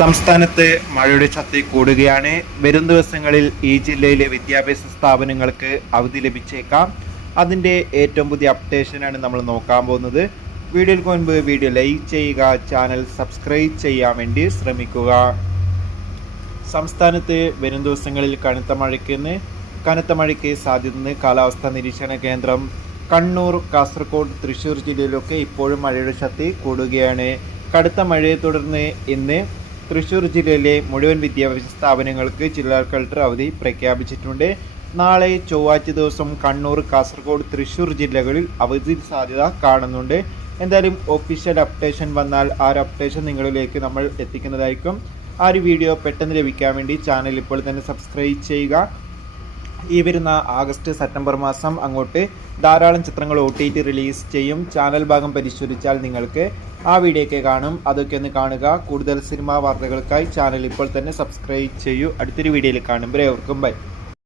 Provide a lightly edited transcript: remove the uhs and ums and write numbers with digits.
സംസ്ഥാനത്ത് മഴയുടെ ശക്തി കൂടുകയാണ്. വരും ദിവസങ്ങളിൽ ഈ ജില്ലയിലെ വിദ്യാഭ്യാസ സ്ഥാപനങ്ങൾക്ക് അവധി ലഭിച്ചേക്കാം. അതിൻ്റെ ഏറ്റവും പുതിയ അപ്ഡേഷനാണ് നമ്മൾ നോക്കാൻ പോകുന്നത്. വീഡിയോയ്ക്ക് മുൻപ് വീഡിയോ ലൈക്ക് ചെയ്യുക, ചാനൽ സബ്സ്ക്രൈബ് ചെയ്യാൻ വേണ്ടി ശ്രമിക്കുക. സംസ്ഥാനത്ത് വരും ദിവസങ്ങളിൽ കനത്ത മഴയ്ക്ക് സാധ്യതയെന്ന് കാലാവസ്ഥാ നിരീക്ഷണ കേന്ദ്രം. കണ്ണൂർ, കാസർഗോഡ്, തൃശ്ശൂർ ജില്ലയിലൊക്കെ ഇപ്പോഴും മഴയുടെ ശക്തി കൂടുകയാണ്. കടുത്ത മഴയെ തുടർന്ന് ഇന്ന് തൃശ്ശൂർ ജില്ലയിലെ മുഴുവൻ വിദ്യാഭ്യാസ സ്ഥാപനങ്ങൾക്ക് ജില്ലാ കളക്ടർ അവധി പ്രഖ്യാപിച്ചിട്ടുണ്ട്. നാളെ ചൊവ്വാഴ്ച ദിവസം കണ്ണൂർ, കാസർഗോഡ്, തൃശ്ശൂർ ജില്ലകളിൽ അവധി സാധ്യത കാണുന്നുണ്ട്. എന്തായാലും ഒഫീഷ്യൽ അപ്ഡേഷൻ വന്നാൽ ആ ഒരു അപ്ഡേഷൻ നിങ്ങളിലേക്ക് നമ്മൾ എത്തിക്കുന്നതായിരിക്കും. ആ ഒരു വീഡിയോ പെട്ടെന്ന് ലഭിക്കാൻ വേണ്ടി ചാനൽ ഇപ്പോൾ തന്നെ സബ്സ്ക്രൈബ് ചെയ്യുക. ഈ വരുന്ന ആഗസ്റ്റ് സെപ്റ്റംബർ മാസം അങ്ങോട്ട് ധാരാളം ചിത്രങ്ങൾ OTT റിലീസ് ചെയ്യും. ചാനൽ ഭാഗം പരിശോധിച്ചാൽ നിങ്ങൾക്ക് ആ വീഡിയോയൊക്കെ കാണും. അതൊക്കെ ഒന്ന് കാണുക. കൂടുതൽ സിനിമാ വാർത്തകൾക്കായി ചാനൽ ഇപ്പോൾ തന്നെ സബ്സ്ക്രൈബ് ചെയ്യൂ. അടുത്തൊരു വീഡിയോയിൽ കാണുമ്പോൾ ഏവർക്കും ബൈ.